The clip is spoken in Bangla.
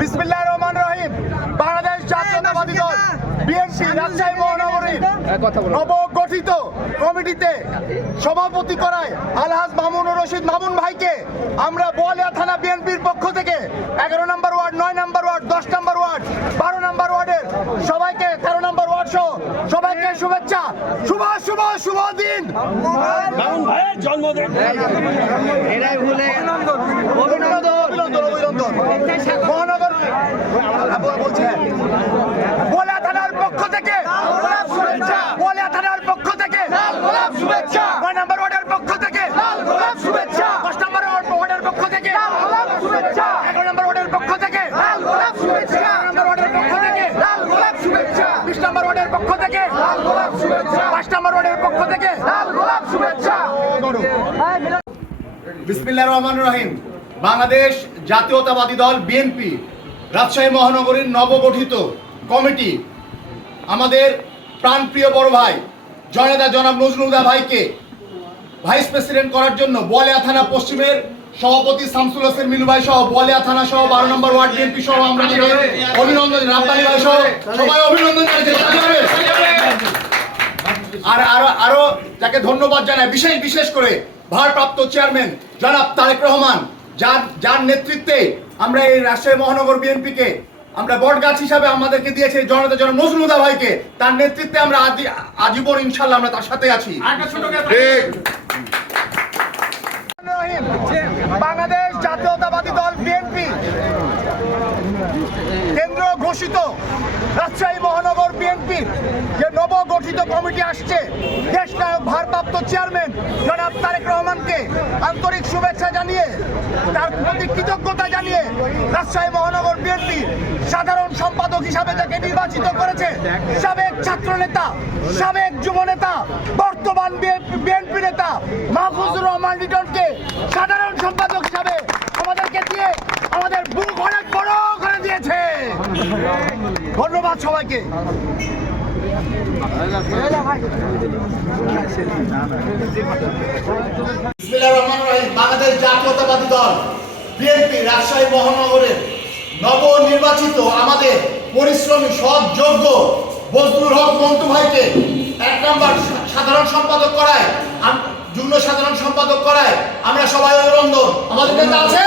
বিসমিল্লাহির রহমানির রহিম। বাংলাদেশ জাতীয়তাবাদী দল বিএনপি রাজশাহী মহানগরীর নবগঠিত কমিটিতে সভাপতি করায় আলহাজ মামুনুর রশিদ মামুন ভাইকে আমরা বোয়ালিয়া থানা বিএনপির পক্ষ থেকে 11 নম্বর ওয়ার্ড, 9 নম্বর ওয়ার্ড, 10 নম্বর ওয়ার্ড, 12 নম্বর ওয়ার্ডের সবাইকে, 13 নম্বর ওয়ার্ড সহ সবাইকে শুভেচ্ছা, শুভ শুভ শুভ দিন। মামুন ভাইয়ের জন্মদিন। মহানগর বলছেন বোয়ালিয়া থানার পক্ষ থেকে, বোয়ালিয়া থানার পক্ষ থেকে 9 নম্বর ওয়ার্ডের পক্ষ থেকে 10 নম্বর ওয়ার্ডের পক্ষ থেকে 11 নম্বর ওয়ার্ডের পক্ষ থেকে 11 নম্বর ওয়ার্ডের পক্ষ থেকে 20 নম্বর ওয়ার্ডের পক্ষ থেকে 5 নম্বর ওয়ার্ডের পক্ষ থেকে বিসমিল্লাহির রহমানির রহিম। বাংলাদেশ জাতীয়তাবাদী দল বিএনপি রাজশাহী মহানগরীর নবগঠিত কমিটি আমাদের প্রাণপ্রিয় বড় ভাই জননেতা জনাব নজরুল হুদা ভাইকে ভাইস প্রেসিডেন্ট করার জন্য বোয়ালিয়া থানা পশ্চিমের সভাপতি শামসুল হোসেন মিলু ভাই সহ বোয়ালিয়া থানা সহ 12 নম্বর ওয়ার্ড বিএনপি সহ আমরা অভিনন্দন, রাব্বানি ভাই সহ সবাই অভিনন্দন জানাই। আর আরো যাকে ধন্যবাদ জানাই বিশেষ করে ভারপ্রাপ্ত চেয়ারম্যান জনাব তারেক রহমান, যার নেতৃত্বে আমরা এই রাজশাহী মহানগর বিএনপিকে আমরা বটগাছ হিসাবে আমাদেরকে দিয়েছে জনতা জনাব নজরুল হুদা ভাইকে, তার নেতৃত্বে আমরা আজীবন ইনশাআল্লাহ আমরা তার সাথে আছি। বাংলাদেশ জাতীয়তাবাদী দল বিএনপি কেন্দ্র ঘোষিত রাজশাহী মহানগর বিএনপির যে নবগঠিত কমিটি আসছে, দেশ নায়ক ভারপ্রাপ্ত চেয়ারম্যান জনাব তারেক রহমানকে আন্তরিক শুভেচ্ছা জানিয়ে, তার প্রতি কৃতজ্ঞতা জানিয়ে রাজশাহী মহানগর বিএনপি সাধারণ সম্পাদক হিসাবে যাকে নির্বাচিত করেছে, সাবেক ছাত্র নেতা, সাবেক যুব নেতা, বর্তমান বিএনপি নেতা মাহফুজুর রহমান লিটনকে সাধারণ সম্পাদক হিসাবে আমাদেরকে দিয়ে আমাদের বুক অনেক বড় করে দিয়েছে। ধন্যবাদ সবাইকে। বিসমিল্লাহির রহমানির রহিম। বাংলাদেশ জাতীয়তাবাদী দল বিএনপি রাজশাহী মহানগরের নবনির্বাচিত আমাদের পরিশ্রমী সৎ যোগ্য বজলুল হক মন্টু ভাইকে 1 নম্বর সাধারণ সম্পাদক করায়, যুগ্ম সাধারণ সম্পাদক করায় আমরা সবাই অভিনন্দন। আমাদের নেতা আছে।